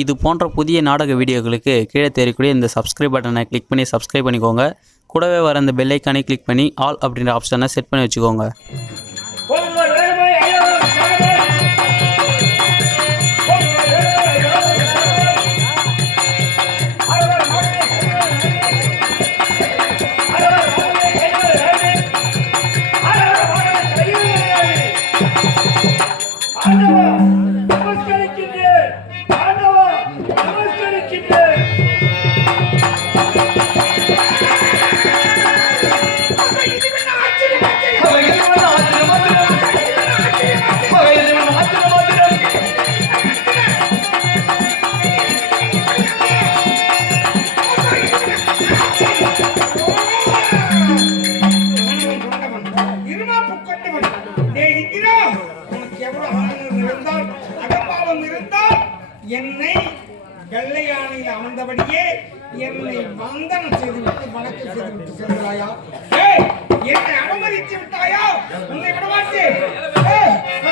இது போன்ற புதிய நாடக வீடியோக்களுக்கு கீழே தெரியக்கூடிய இந்த சப்ஸ்கிரைப் பட்டனை கிளிக் பண்ணி சப்ஸ்கிரைப் பண்ணிக்கோங்க. கூடவே வர இந்த பெல்லைக்கானே கிளிக் பண்ணி ஆல் அப்படின்ற ஆப்ஷனை செட் பண்ணி வச்சுக்கோங்க. யானையில் என்னை வந்தனம் செய்துவிட்டு வணக்கம் செய்துவிட்டு சென்றாயா என்னை அனுமதித்து விட்டாயா? உன்னை விட மாட்டேன்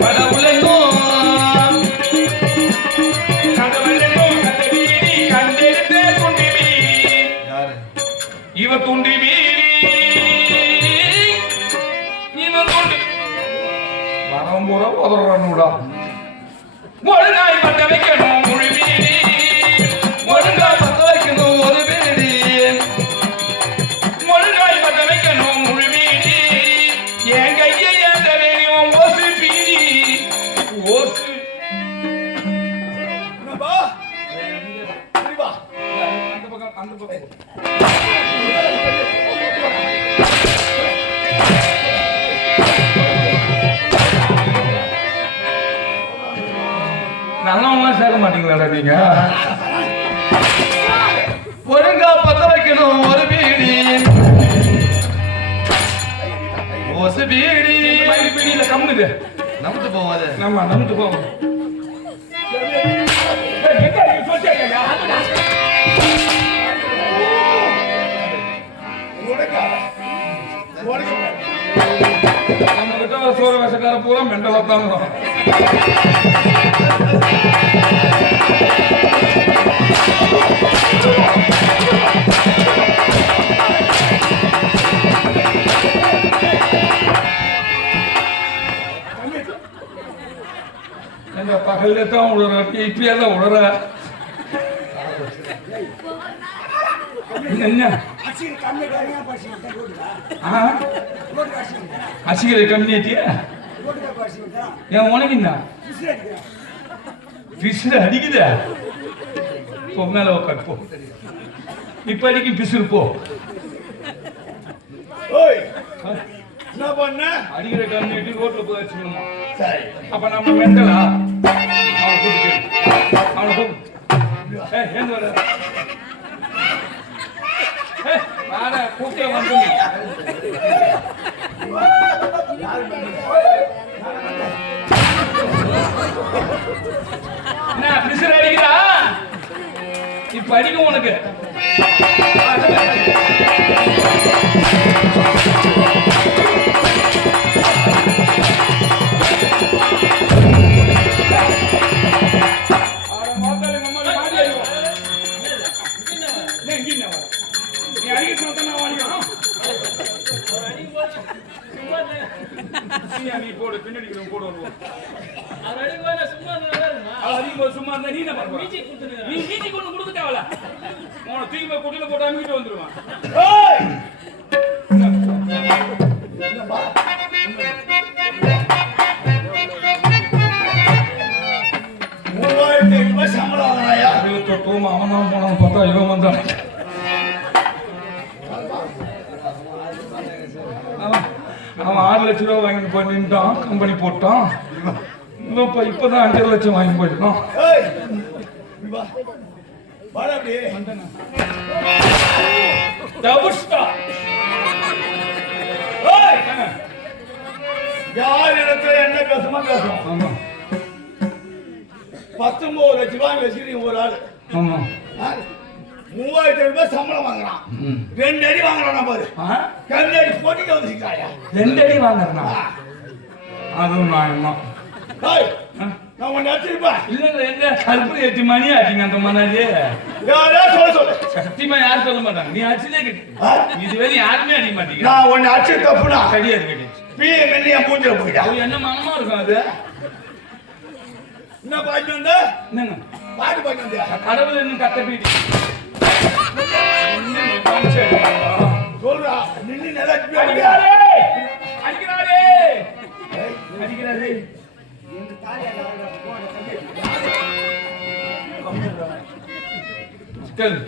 கடவுளெங்கும் கடவுளெங்கும் கண்ட வீதி கண்டெடுத்த துண்டி வீதி. இவ துண்டி வீதி. இவ துண்டி மரம் உதறானுடா அந்த பக்கம் அந்த பக்கம் நல்லவங்க சேர்க்க மாட்டீங்களா நீங்க ஒழுங்கா பத்த வைக்கணும் ஒரு பீடி ஓசு பீடி பீடியில கம்முது நமக்கு போவாது நம்ம நம்பிட்டு போவோம் போற கிட்ட வேஷக்கார பூரா மெண்டலா தான் எங்க பகல்ல தான் உழுற இப்பயே தான் உழுற என்ன என் உனக்கு என்ன? விசில் அடிக்கிறேன் பிசுறு அடிக்குதா? போ மேல உட்காரு போ. இப்ப அடிக்கும் பிசுறு போ. ஓய், என்ன பண்ண? அடிக்கிற கம்யூனிட்டி ரோட்ல போய் வச்சுக்கணுமா சரி. அப்ப நம்ம மெண்டலா? அவனை கூப்பிட்டு அவனை கூப்பிட்டு. ஏய், ஏந்து வர ஏய், வாடா, கூப்பிட்டே வந்து என்ன பிசுறு அடிக்குதா படிக்கும் உனக்கு. குட்டியில போட்டு அமுக்கிட்டு வந்துருவான். மூவாயிரத்தி ஐநூறு ரூபாய் சம்பளம் வாங்குறாயா இருபத்தெட்டு அவன் தான் போனான் பார்த்தா இவன் வந்தான். அவன் ஆறு லட்ச ரூபா வாங்கிட்டு போய் நின்றான் கம்பெனி போட்டான். இவன் இப்ப இப்பதான் அஞ்சரை லட்சம் வாங்கி போயிருக்கான். ஏய், இங்க வா. வாடா அப்படியே. யார் இடத்துல என்ன பேசுமா பேசும் பத்தொன்பது லட்ச ரூபாய் வச்சுக்கிறீங்க ஒரு ஆளு? மூவாயிரத்தி ரூபாய் சம்பளம் வாங்குறான். ரெண்டு அடி வாங்குறான் பாரு? கல்லு அடி போட்டிக்கு வந்துருக்காயா ரெண்டு அடி வாங்குறா அதுவும் ஆ? நான் உன்னை அடிச்சிருப்பேன் இல்ல இல்ல எங்க கருப்பு ஏற்றி மணி ஆச்சுங்க அந்த மணாலி யாரா சொல்ல சொல்லு. சத்தியமா யாரும் சொல்ல மாட்டாங்க? நீ அடிச்சதே கட்டி ஆ? இதுவரை யாருமே அடிக்க மாட்டீங்க. நான் உன்னை அடிச்சு தப்புனா கிடையாது கட்டிச்சு பிஎம் என்ன என் மூஞ்சில போயிட்டா. அது என்ன மனமா இருக்கும் அது? என்ன பாட்டு வந்த? என்னங்க? பாட்டு பாட்டு வந்தியா கடவுள் கத்த பீடி சொல்றா நின்னு நல்லா அடிப்பியா? அடிக்கிறாரே! அடிக்கிறாரே! அடிக்கிறாரே.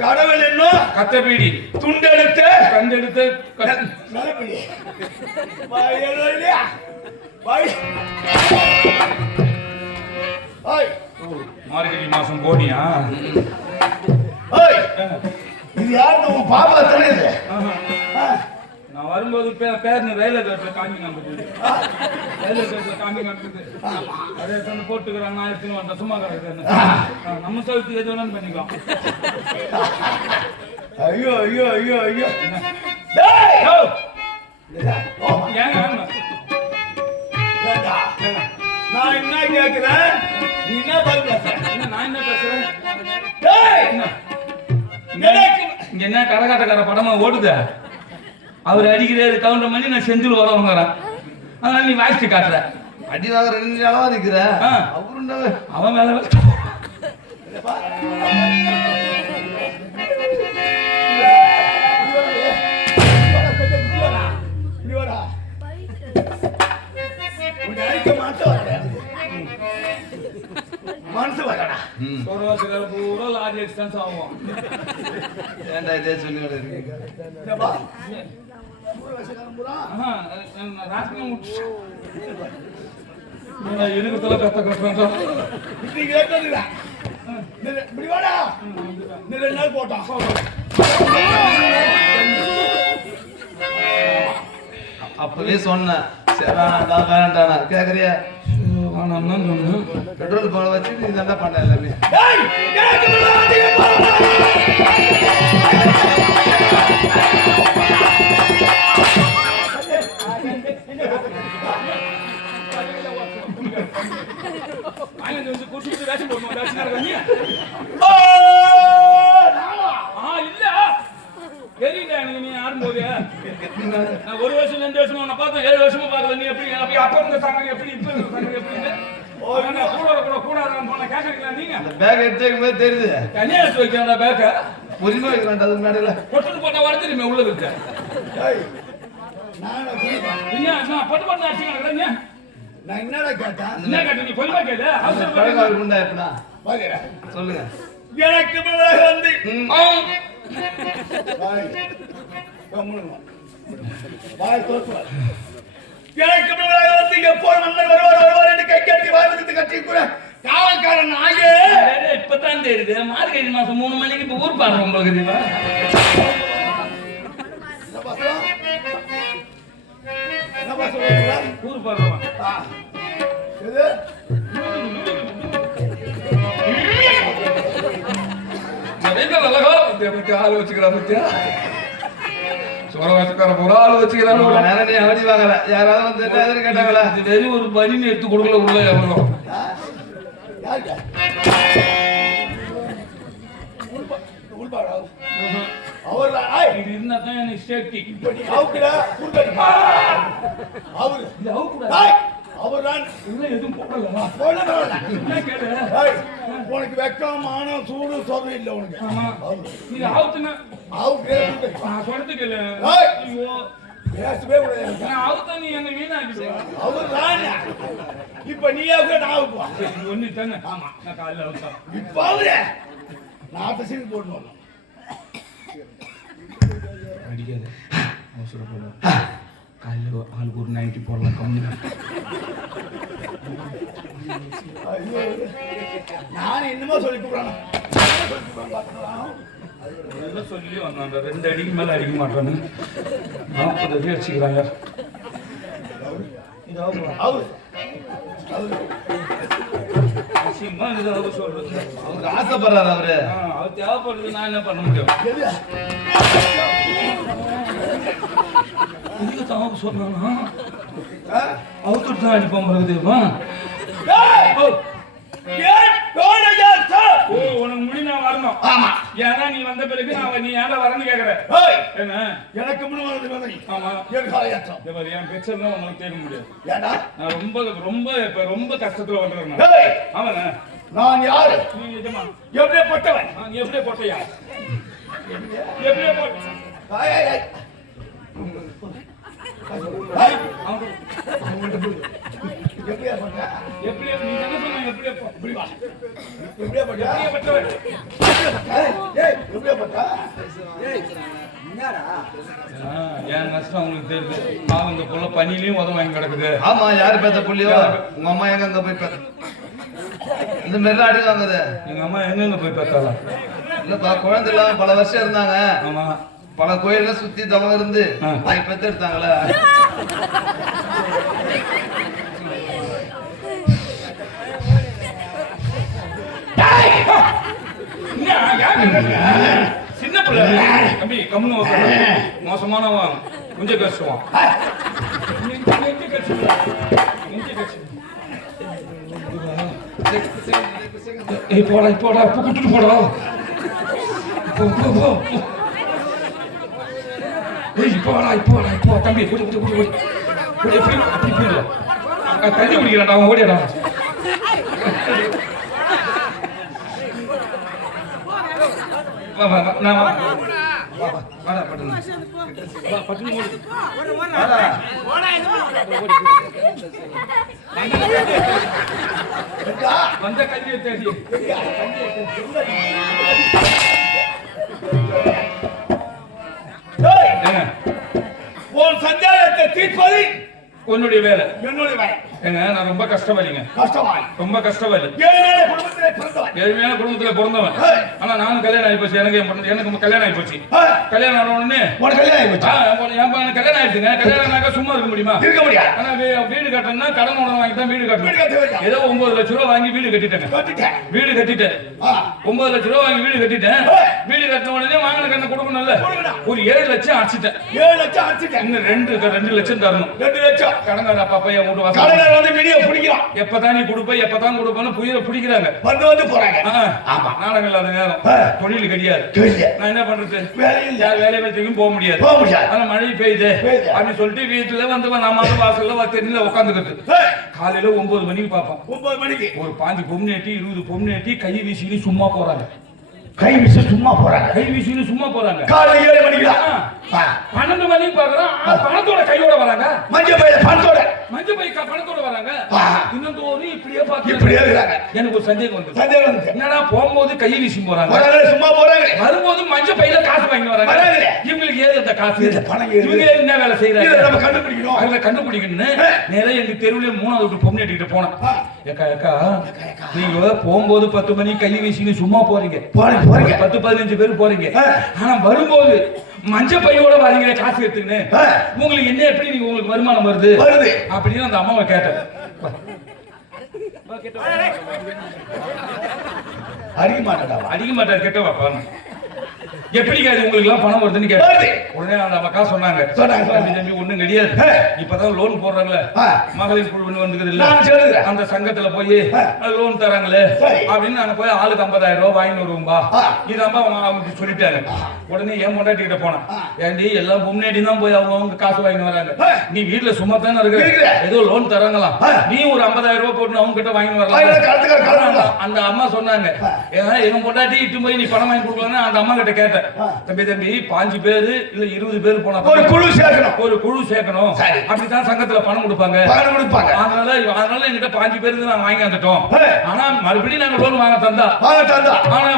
கடவுள் இன்னும் கத்த பீடி துண்டெடுத்து. கண்டெடுத்து மார்கழி மாசம் போனியா இது யாரு பாப்பா தானே நான் வரும்போது பே- பேர்னு ரயில்வே கேட்ல காமி காமிக்குது ரயில்வே கேட்ல காமி காமிக்குது அதே சொன்ன போட்டுக்கிறாங்க நான் எடுத்துன்னு வந்தேன் சும்மா கிடக்குது நம்ம சவுத்து எது வேணாலும் பண்ணிக்கலாம். ஐயோ ஐயோ ஐயோ ஐயோ. ஏங்க நான் என்ன கேக்குறேன்? நீ என்ன பதில் பேசுற? நான் என்ன பேசுறேன்? இங்க என்ன கரகாட்டக்கார படமா ஓடுத? அவர் அடிக்கிறாரு கவுண்டர் பண்ணி நான் செந்தில் வரவங்கிறேன் அதனால நீ வாசிச்சு காட்டுற. அடி வாங்குற ரெண்டு நாளா நிக்கிற. ஆ. அவரு அவன் மேல வரடா. மனசு வரடா. சொரவாசிக்கார பூரா லாரி எக்ஸ்டன்ஸ் ஆகும் ஏன்டா இதே சொல்லி இந்த ரெண்டு நாள் போட்டான். அப்பவே சொன்னேன். சரி வேண்டாம் வேண்டாம் கேக்குறியா? நான் தான் சொன்னேன் பெட்ரோல் போட வச்சு நீ தானே பண்ண எல்லாமே. ஏய், எனக்கு முன்னாடி அதிக போடா. வாங்கி வந்து குடிச்சிட்டு வேஷம் போடணும் வேஷம் நடக்கும் நீ ஓ, நானா? ஆ இல்ல தெரியல எனக்கு நீ ஆடும்போது நான் ஒரு வருஷம் ரெண்டு வருஷமா உன்னை பார்த்தேன் ஏழு வருஷமா பார்க்கல நீ எப்படி அப்படி அப்ப இருந்த சங்கம் எப்படி இப்ப இருந்த சங்கம் எப்படி போது தெரியுது தனியா எடுத்து வைக்கிறா பேக்க பொறுமை வைக்கிறான் அது முன்னாடி பொட்டு போட்டா வர தெரியுமே உள்ள இருக்கு? என்ன பட்டு பட்டு அடிச்சு கிடக்குறேன் நான் என்னடா கேட்டேன்? என்ன கேட்ட. நீ பொதுவா கேளு அவசரம் எப்படா பாக்குறேன். சொல்லுங்க. எனக்கு முன்னாடி வந்து. ஆம். வாய். வா. எனக்கு முன்னாடி வந்து எப்போது மன்னர் வருவார் வருவார் என்று கை கட்டி வாய் விடுத்து கட்டி கூட காவல்காரன் நாயே டேய், இப்பதான் தெரியுது. மார்கழி மாசம் மூணு மணிக்கு இப்ப ஊர் பாடுறோம் உங்களுக்கு ஊர் பாடுறோம் எது? அழகா ஆள் வச்சுக்கிறா பத்தியா? சோழ வச்சுக்கார ஒரு ஆள் இவ்வளவு நேரம் நீ அவதி வாங்கல. யாராவது வந்து என்ன கேட்டாங்களா? இது வெறும் ஒரு பனின்னு எடுத்து கொடுக்கல உள்ள எவ்வளோ? உள்பா உள்பாடா அவர் இது இருந்தா தான் எனக்கு சேஃப்டி இப்ப நீ அவுக்குடா குறுக்கடி அவரு. இது அவுக்கூடாது டேய், அவர்தான். உள்ள எதுவும் போடல பரவாயில்ல. என்ன கேளு உனக்கு வெக்கம் மானம் சூடு சொர்ணம் இல்ல உனக்கு. அவரு. இது அவுத்துனா அவுக்கே. நான் சொல்றது கேளு. ஐயோ! பேசவே கூடாது. நான் அவுத்தா நீ என்ன வீணாக்கிடுவேன் அவர் தான் இப்ப நீ அவுக்க நான் அவுக்குவா? இது ஒண்ணு தானே. ஆமா. நான் காலைல அவுத்தா. இப்ப அவரு. நாட்டு சீன் போட்டு வரணும் அடிக்காது அவசரப்படும் காலையில் ஆளுக்கு ஒரு நைன்டி போடலாம் கம்மி நான் என்னமோ சொல்லி கூப்பிடணும் சொல்லி அந்த ரெண்டு அடிக்கு மேல அடிக்க மாட்டான்னு நாற்பது அடி அவரு அவரு அசிங்கமா இது அவர் சொல்றது அவருக்கு ஆசைப்படுறாரு அவரு அவர் தேவைப்படுறது நான் என்ன பண்ண முடியும்? இதுக்கு தான் ஆ? அவுத்துட்டு தான் சார்? ஓ உனக்கு முடி நான் வரணும். ஆமா. ஏன்னா நீ வந்த பிறகு நான் நீ ஏன்டா வரேன்னு கேக்குற? என்ன? எனக்கு முன்ன வந்தது வந்து ஆமா. என் காலையாற்றம். இந்த மாதிரி என் பிரச்சனை தான் உங்களுக்கு கேட்க முடியாது. ஏண்டா நான் ரொம்ப ரொம்ப இப்ப ரொம்ப கஷ்டத்துல வந்துடுறேன் ஆமாங்க நான் யாரு? நீ நிஜமா எப்படிப்பட்டவன் ஆ, நீ எப்படியே போட்டையா? எப்படியே? போட்ட ஏய், எப்படியே நீ என்ன சொன்ன எப்படியே இப்படி வா. ஏய், ஏய்? என்னடா? உங்களுக்கு தெரியுது? பாவம் இந்த புள்ள பனிலையும் உதவ வாங்கி கிடக்குது. ஆமா யாரு பெத்த புள்ளியோ? உங்க அம்மா எங்க அங்க போய் பெத்த இந்த மாதிரிலாம் அடி வாங்குது. எங்க அம்மா எங்கெங்க போய் பார்த்தாலாம் இல்லப்பா குழந்தை இல்லாம பல வருஷம் இருந்தாங்க. ஆமா. பல கோயில்ல சுத்தி தவம் இருந்து பெத்து எடுத்தாங்களே. உட்காரு. மோசமானவன் கொஞ்சம் கஷ்டம் போடா போடா இப்போ கூட்டிட்டு போடா. போ போ போ. ஏய் போடா போடா இப்போ தம்பி குடி குடி குடி குடி எப்படி அப்படி போயிடல தண்ணி குடிக்கிறான்டா அவன் ஓடிடா நான் வா வா வா வாடா பட்டுன்னு வா பட்டுன்னு ஓடு வாடா வந்த கல்வியை தேடி உன் சந்தேகத்தை தீர்ப்பது உன்னுடைய வேலை. என்னுடைய வேலை. ஏங்க நான் ரொம்ப கஷ்டவாளிங்க. கஷ்டமாய் ரொம்ப கஷ்டவாளி. ஏழ்மையான குடும்பத்துல பிறந்தவன். ஆனா நானும் கல்யாணம் ஆகி போச்சு. எனக்கு எனக்கு கல்யாணம் ஆகி போச்சு. கல்யாணம் ஆன உடனே கல்யாணம் ஆகி போச்சா? என் கல்யாணம் ஆயிடுச்சுங்க. கல்யாணம் ஆனாக்கா சும்மா இருக்க முடியுமா? இருக்க முடியாது. ஆனா வீடு கட்டணும்னா கடன் உடனே வாங்கி தான் வீடு கட்டணும். ஏதோ ஒன்பது லட்ச ரூபா வாங்கி வீடு கட்டிட்டேங்க. கட்டிட்டேன். வீடு கட்டிட்டேன். ஒன்பது லட்ச ரூபா வாங்கி வீடு கட்டிட்டேன். வீடு கட்டின உடனே வாங்கின கண்ணை கொடுக்கணும்ல. கொடுக்கணும். ஒரு ஏழு லட்சம் அடிச்சிட்டேன். ஏழு லட்சம் அடிச்சிட்டேன். இன்னும் ரெண்டு ரெண்டு லட்சம் தரணும். ரெண்டு லட்சம். கடங்கார அப்பா என் வீட்டு வாசல். வந்து வெளியே பிடிக்கிறான். எப்பதான் நீ கொடுப்ப எப்பதான் கொடுப்பேன்னு புயல பிடிக்கிறாங்க வந்து வந்து போறாங்க. ஆமா. நாடகம் இல்லாத நேரம். தொழில் கிடையாது. நான் என்ன பண்றது வேலை வச்சுக்கும் போக முடியாது போக முடியாது. ஆனா மழை பெய்யுது. அப்படின்னு சொல்லிட்டு வீட்டுல வந்து நம்ம வாசல்ல தெரியல உட்காந்துக்கிறது ஏய், காலையில ஒன்பது மணிக்கு பார்ப்போம் ஒன்பது மணிக்கு ஒரு பாஞ்சு பொம்னேட்டி இருபது பொம்னேட்டி கை வீசின்னு சும்மா போறாங்க கை வீசி சும்மா போறாங்க கை வீசின்னு சும்மா போறாங்க காலைல ஏழு மணிக்கு. பன்னெண்டு மணிக்கு பாக்குறோம் பணத்தோட கையோட வராங்க. மஞ்சள் பையில பணத்தோட. மஞ்ச பை க- பணத்தோட வராங்க. இன்னும் தோறி இப்படியே பார்த்து இப்படியே இருக்கிறாங்க. எனக்கு ஒரு சந்தேகம் வந்து சந்தேகம் வந்து என்னடா போகும்போது கையை வீசி போறாங்க? சும்மா போறாங்க. வரும்போது மஞ்ச பையில காசு வாங்கி வராங்க. இவங்களுக்கு ஏது அந்த காசு? பணம்? இவங்க என்ன வேலை இதை செய்யறாங்க நம்ம கண்டுபிடிக்கணும். அவங்கள கண்டுபிடிக்கணும்னு. நேரா எங்க தெருவுல மூணாவது வீட்டு பொண்ணு போனேன் ஆ. ஏக்கா ஏக்கா நீங்க போகும்போது பத்து மணி கை வீசின்னு சும்மா போறீங்க. போறீங்க பத்து பதினஞ்சு பேர் போறீங்க. ஆனா வரும்போது மஞ்ச பையோட வரீங்க காசு எடுத்துக்கின்னு. உங்களுக்கு என்ன எப்படி நீங்க உங்களுக்கு வருமானம் வருது? வருது. அப்படின்னு அந்த அம்மாவை கேட்டேன். அறிய மாட்டேடா அடிக்க மாட்டார் கேட்ட பாப்பாங்க எப்படி அது உங்களுக்கு எல்லாம் பணம் வருதுன்னு வருது. உடனே அந்த அக்கா சொன்னாங்க சொன்னாங்க. தம்பி ஒண்ணும் கிடையாது. இப்பதான் லோன் போடுறாங்கல்ல ஆ. மகளிர் குழு ஒண்ணு வந்துக்குது இல்ல. அந்த சங்கத்துல போய். லோன் தராங்களே. அப்படின்னு நாங்க போய் ஆளுக்கு ஐம்பதாயிரம் ரூபாய் வாங்கி வருவோம்பா ஆ. இது அம்மா அவங்க சொல்லிட்டாங்க உடனே என் பொண்டாட்டி கிட்ட போனேன். ஏண்டி எல்லாம் முன்னாடி தான் போய் அவங்க அவங்க காசு வாங்கி வராங்க. நீ வீட்டுல சும்மா தானே இருக்கிறேன். ஏதோ லோன் தராங்களாம். நீ ஒரு ஐம்பதாயிரம் ரூபாய் போட்டு அவங்க கிட்ட வாங்கி வரலாம். அந்த- அம்மா சொன்னாங்க ஏன்னா எங்க பொண்டாட்டி இட்டு போய் நீ பணம் வாங்கி கொடுக்கலன்னு அந்த அம்மா கிட்ட கேட்டேன். தம்பி தம்பி பாஞ்சு பேரு இல்ல இருபது பேர் போனா ஒரு குழு சேர்க்கணும். ஒரு குழு சேர்க்கணும். சரி. அப்படித்தான் சங்கத்துல பணம் கொடுப்பாங்க. பணம் கொடுப்பாங்க. அதனால அதனால எங்கிட்ட பாஞ்சு பேருக்கு நாங்க வாங்கி வந்துட்டோம். ஆனா மறுபடியும் நாங்க லோன் வாங்க தந்தா. வாங்க தந்தா. ஆனா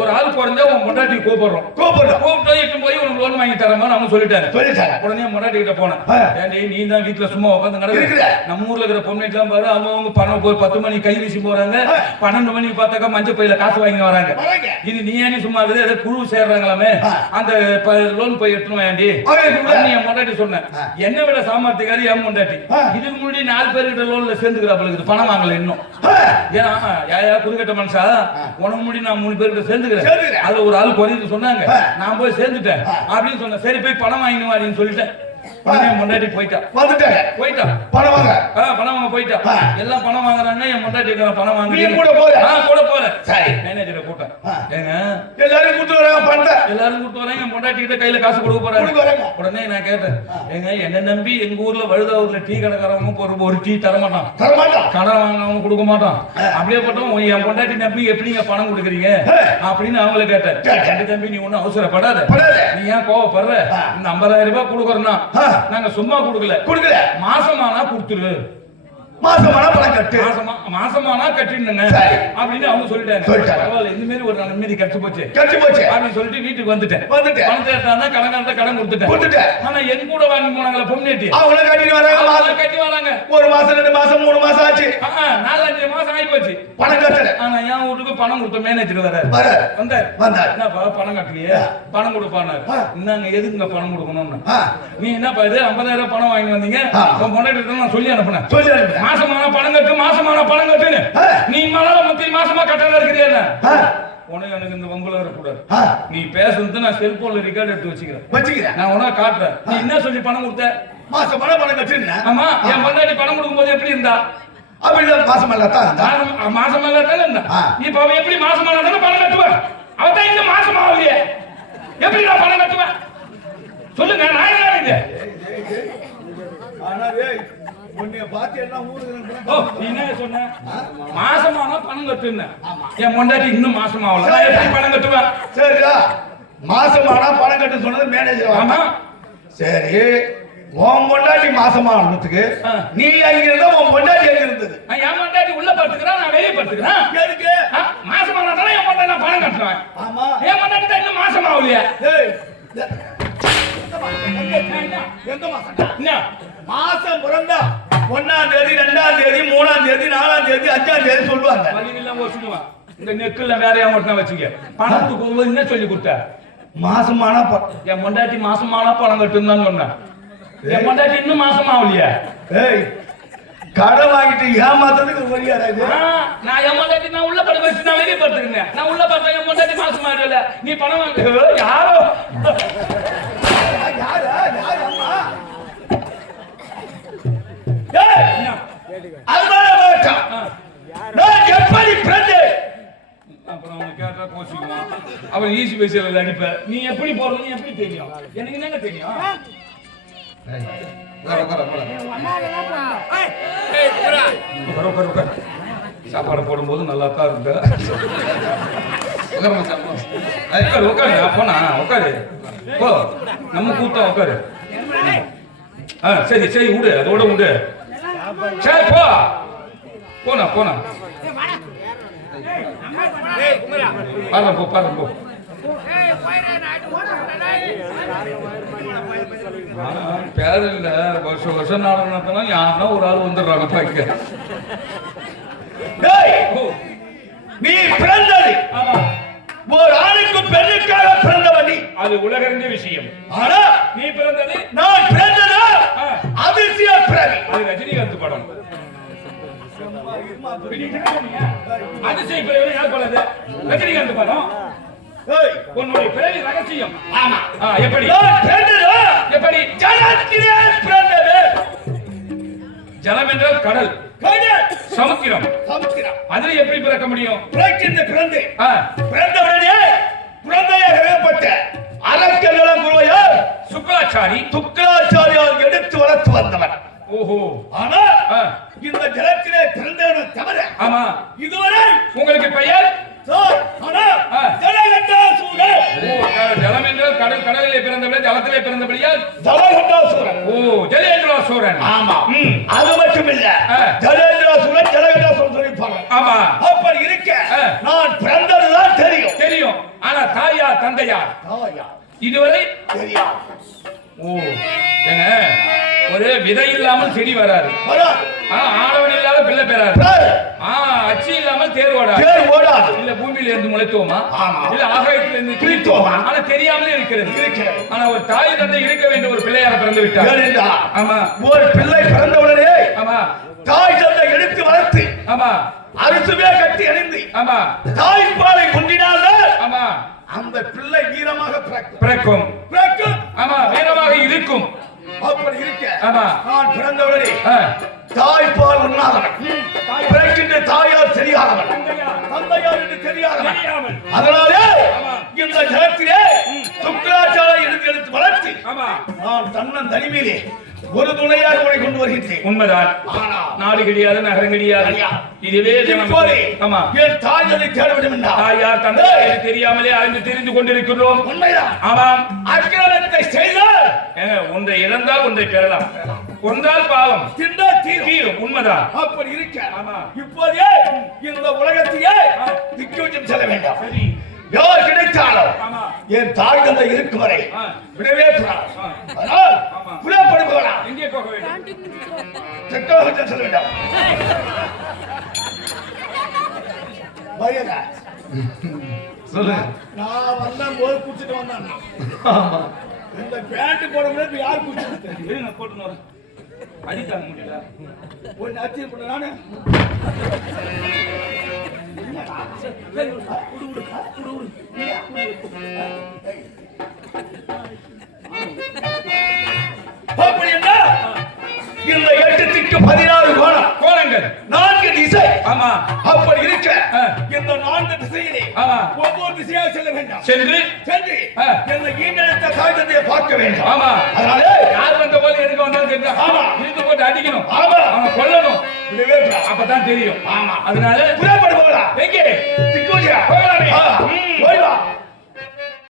ஒரு ஆள் குறைஞ்சா உன் பொண்டாட்டி கூப்பிடுறோம். கூப்பிடுறோம். கூப்பிட்டு இட்டு போய் உனக்கு லோன் வாங்கி தரமா அவங்க சொல்லிட்டாங்க சொல்லிட்டாங்க உடனே முன்னாடி கிட்ட போனேன். ஆ. ஏண்டி நீ தான் வீட்டுல சும்மா உட்காந்து. கிடக்குற நம்ம ஊர்ல இருக்கிற பொண்ணுலாம் பாரு அவங்க அவங்க பணம் ஒரு பத்து மணி கை வீசி போறாங்க. பன்னெண்டு மணிக்கு பார்த்தாக்கா மஞ்சள் பையில காசு வாங்கி வராங்க. இது நீ ஏன் சும்மா இருக்குது? ஏதோ குழு சேர்றாங்களாமே ஆ. அந்த லோன் போய் கொடுங்க. என் பொண்டாட்டி சொன்னேன். என்ன விட சாமர்த்தியக்காரி என் பொண்டாட்டி ஆ. இதுக்கு முன்னாடி நாலு பேர்கிட்ட லோன்ல சேர்ந்துக்கிறாப்புல இருக்குது. பணம் வாங்கல இன்னும். ஏன்னா யாயா புதுக்கட்ட மனுஷா? உனக்கு முடி நான் மூணு பேர்கிட்ட சேர்ந்துக்கிறேன். அதுல ஒரு ஆள் குறைந்து சொன்னாங்க. நான் போய் சேர்ந்துட்டேன். அப்படின்னு சொன்னேன். சரி போய் பணம் வாங்கினு அப்படின்னு சொல்லிட்டேன். உடனே பொண்டாட்டி போயிட்டா. வந்துட்டாங்க போயிட்டா. பணம் வாங்க. ஆ, பணம் வாங்க போயிட்டா. எல்லாம் பணம் வாங்குறாங்க என் இருக்கிற பணம் வாங்க நீ கூட போற? ஆ கூட போறேன் சரி. மேனேஜரை கூட்டம். ஏங்க? எல்லாரும் கூட்டு வராங்க பணத்தை. எல்லாரும் கூட்டு வராங்க என் கிட்ட கையில காசு கொடுக்க போறாங்க. உடனே நான் கேட்டேன் ஏங்க என்ன நம்பி எங்க ஊர்ல வழுதாவூர்ல டீ கடைக்காரவங்க ஒரு ஒரு டீ தர மாட்டான் தரமாட்டான். கடன் வாங்கினவங்க கொடுக்க மாட்டான். அப்படியே பட்டவன் என் பொண்டாட்டி நம்பி எப்படிங்க பணம் கொடுக்குறீங்க? அப்படின்னு அவங்கள கேட்டேன். தம்பி நீ ஒண்ணும் அவசரப்படாத. படாத. நீ ஏன் கோவப்படுற. இந்த ஐம்பதாயிரம் ரூபாய் கொடுக்கறோம்னா ஆ. நாங்க சும்மா கொடுக்கல. கொடுக்கல. மாசமானா கொடுத்துரு. மாசமான பணம் கட்டு. மாசமா மாசமானா கட்டிடுங்க. அப்படின்னு அவங்க சொல்லிட்டாங்க. பரவாயில்ல இந்த மாதிரி ஒரு நிம்மதி கட்டு போச்சு. கட்டு போச்சு. அப்படின்னு சொல்லிட்டு வீட்டுக்கு வந்துட்டேன். வந்துட்டேன். பணத்தை எடுத்தாங்க கடன்காரட்ட கடன் கொடுத்துட்டேன். கொடுத்துட்டேன். ஆனா என் கூட வாங்கி போனாங்களே பொம்னேட்டி. அவங்கள கட்டிட்டு வராங்க மாசம். கட்டி வராங்க. ஒரு மாசம் ரெண்டு மாசம் மூணு மாசம் ஆச்சு. நாலஞ்சு மாசம் ஆகி போச்சு. பணம் கட்டல. ஆனா என் வீட்டுக்கு பணம் கொடுத்த மேனேஜர் வராரு. வந்தாரு. வந்தாரு. என்னப்பா பணம் கட்டலையே பணம் கொடுப்பானாரு. என்னங்க எதுக்குங்க பணம் கொடுக்கணும்னு? நீ என்னப்பா இது? ஐம்பதாயிரம் பணம் வாங்கி வந்தீங்க. உன் பொண்டாட்டி நான் சொல்லி அனுப்புனேன். சொல்லி அனுப்புறேன். மாசமான பணம் கட்டு மாசமான பணம் கட்டுன்னு. நீ மலால மத்தி மாசமா கட்டாத இருக்கிறியா உனக்கு எனக்கு இந்த வம்புல ஆ, நீ பேசுறது நான் செல்போன்ல ரெக்கார்ட் எடுத்து வச்சுக்கிறேன். வச்சுக்கிறேன். நான் உனக்கு காட்டுறேன். நீ என்ன சொல்லி பணம் கொடுத்த? மாசமான பணம் கட்டுன்னு. ஆமா என் பொண்டாட்டி பணம் கொடுக்கும்போது எப்படி இருந்தா? அப்படிதான் மாசம் தான் இருந்தா? மாசம் மாசமா தானே இருந்தா. இப்ப அவ எப்படி மாசமா தானே பணம் கட்டுவேன் அவ தான் இன்னும் மாசம் ஆகலையே எப்படி நான் பணம் கட்டுவேன் சொல்லுங்க நான் என்ன இது? உன்னைய பார்த்து எல்லாம் ஊருக்கு ஓ நீ என்ன சொன்ன மாசமானா பணம் கட்டுன்னு என் பொண்டாட்டி இன்னும் மாசம் ஆகல நான் எப்படி பணம் கட்டுவேன் சரியா மாசமானா பணம் கட்டு சொன்னது மேனேஜர் ஆமா சரி உன் பொண்டாட்டி மாசமானதுக்கு ஆ. நீ அங்க இருந்தா உன் பொண்டாட்டி அங்க இருந்தது என் பொண்டாட்டி உள்ள படுத்துக்கிறேன் நான் வெளியே படுத்துக்கிறேன் எதுக்கு மாசமானா தானே என் பொண்டாட்டி நான் பணம் கட்டுவேன் ஆமா என் பொண்டாட்டி தான் இன்னும் மாசம் ஆகலையே மாசம்? எந்த மாசம் என்ன மாசம் பிறந்தா ஒன்னாம் தேதி ரெண்டாம் தேதி மூணாம் தேதி நாலாம் தேதி அஞ்சாம் தேதி சொல்லுவாங்க. இந்த நெக்குல வேறையா மட்டும் வச்சுக்க. பணம் கொடுக்க போகும்போது என்ன சொல்லி கொடுத்த? மாசமான என் பொண்டாட்டி மாசமானா பணம் கட்டுன்னு சொன்னேன். என் பொண்டாட்டி இன்னும் மாசம் ஆகலையா ஏய் கடன் வாங்கிட்டு ஏமாத்ததுக்கு ஆ, நான் என் பொண்டாட்டி நான் உள்ள படம் வச்சு நான் வெளியே படுத்துக்கிறேன் நான் உள்ள பார்த்தா என் பொண்டாட்டி மாசம் ஆகல நீ பணம் வாங்க. யாரு யாரு அம்மா அதனால என்ன? நான் எப்படி பிரண்டு அப்புறம் அவனை கேட்டா கோச்சிக்குவான். அவன் ஈசி பேசியல அடிப்ப நீ எப்படி போறது? நீ எப்படி தெரியும்? எனக்கு என்னங்க தெரியும்? சாப்பாடு போடும்போது நல்லா தான் இருந்த. உட்காரு உட்காரு போனா உட்காரு. போ நம்ம கூட்டம் உட்காரு. ஆ சரி சரி விடு அதோட விடு சரி போ போனா போனா போ பாரு போ. ஆ, பேர் இல்ல. வருஷம் வருஷம் நாடகம் நடத்தினா யாருன்னா ஒரு ஆள் வந்துடுறாங்க பாக்க. நீ பிறந்தது ஒரு ஆணுக்கும் பெண்ணுக்காக பிறந்தவன் நீ. அது உலகறிஞ்ச விஷயம். ஆனா நீ பிறந்தது? நான் பிறந்ததா. அதிசய பிறவி. அது ரஜினிகாந்த் படம். அதிசய பிறவி யார் பண்ணது ரஜினிகாந்த் படம். உன்னுடைய பிறவி ரகசியம். ஆமா. எப்படி? எப்படி? ஜலத்திலே பிறந்தது. ஜலம் என்றால் கடல். சமுத்திரம். சமுத்திரம். அதுல எப்படி பிறக்க முடியும்? பிறக்கின்ற பிறந்து. ஆ, பிறந்தவுடனே குழந்தையாக ஏற்பட்ட அரக்கநலம் குருவையார் சுக்ராச்சாரி துக்கராச்சாரியால் எடுத்து வளர்த்து வந்தவன். ஓஹோ. ஆனா இந்த ஜலத்திலே பிறந்தவனை தவிர ஆமா. இதுவரை உங்களுக்கு பெயர்? ஜலம் என்றால் கடல் கடலிலே பிறந்தபடியா ஜலத்திலே பிறந்தபடியால் ஜலகண்டாசூரன் ஓ ஜலேந்திராசூரன் ஆமா. அது மட்டும் இல்ல. ஜலேந்திராசூரன் ஜலகண்டாசூரன் சொல்லிப்பாங்க ஆமா. அப்படி இருக்க. நான் பிறந்ததுதான் தெரியும். தெரியும். ஆனா தாயா, இதுவரை? தெரியாது. ஓ ஏங்க. ஒரு விதை இல்லாமல் செடி வராது. வராது. ஆ, ஆடவன் இல்லாத பிள்ளை பெறாது. அச்சு இல்லாமல் தேர் ஓடாது. தேர் ஓடாது. இல்ல பூமியில இருந்து முளைத்தோமா. இல்ல ஆகாயத்துல இருந்து கிழித்தோமா? ஆனா தெரியாமலே இருக்கிறது. ஆனா ஒரு தாய் தந்தை இருக்க வேண்டிய ஒரு பிள்ளையாக பிறந்து விட்டார். ஆமா. ஒரு பிள்ளை பிறந்தவுடனே ஆமா. தாய் தந்தை எடுத்து வளர்த்து ஆமா. அரிசுமே கட்டி அணிந்து ஆமா. தாய்ப்பாலை கொண்டினால்தான் ஆமா. அந்த பிள்ளை வீரமாக பிறக்கும். பிறக்கும். ஆமா வீரமாக இருக்கும். அப்படி இருக்க. நான் பிறந்தவுடனே ஆ, தாய்ப்பால் உண்ணாதவன் பிறக்கின்ற தாயார் தெரியாதவன் தந்தையார். என்று தெரியாதவன். அதனாலே. இந்த நான் தன்னன் தனிமையிலே ஒரு துணையாக உன்னை கொண்டு வருகின்றேன். உண்மைதான். நாடு கிடையாது நகரம் கிடையாது. இதுவே ஆமா. என் தாய் தந்தை தேட வேண்டும் தாயார் தந்தை தெரியாமலே அறிந்து தெரிந்து கொண்டிருக்கிறோம் உண்மைதான். ஆமாம். அக்கிரமத்தை செய்தால் ஒன்றை இழந்தால் ஒன்றை பெறலாம். கொன்றால் பாவம். திண்டா தீரும். உண்மைதான். அப்படி இருக்க. ஆமா. இப்போதே இந்த உலகத்தையே திக்குவச்சம் செல்ல வேண்டாம். சரி. யார் கிடைத்தாலும் ஆமா. என் தாய் தந்தை இருக்கும் வரை. விடவே கூடாது. அதனால் வேண்டும்? சக்கரவர்த்தம் செல்ல வேண்டாம். சொல்லு நான் வந்தேன் போது குடிச்சிட்டு வந்தேன் ஆமா. இந்த பேண்ட் போட முடியாது யார் குடிச்சிட்டு இருங்க, போட்டுன்னு வரேன். அடி தாங்க முடியல. ஒரு நச்சியம் பண்ண நானு? இந்த எட்டு திக்கு பதினாறு கோணம் கோலங்கள். நான்கு திசை. ஆமா. அப்படி இருக்க இந்த நான்கு திசையிலே ஒவ்வொரு திசையாக செல்ல வேண்டாம். சென்று. சென்று இந்த ஈண்டெடுத்த காகிதத்தை பார்க்க வேண்டும். ஆமா. அதனால யார் வந்த போல எதுக்கு வந்தாலும் தெரியும் ஆமா. இழுத்து போட்டு அடிக்கணும். ஆமா. அவனை கொல்லணும். அப்பதான் தெரியும். ஆமா. அதனால புறப்படுவாங்களா எங்கே? திக்குஜா போகலாமே. ஓய்வா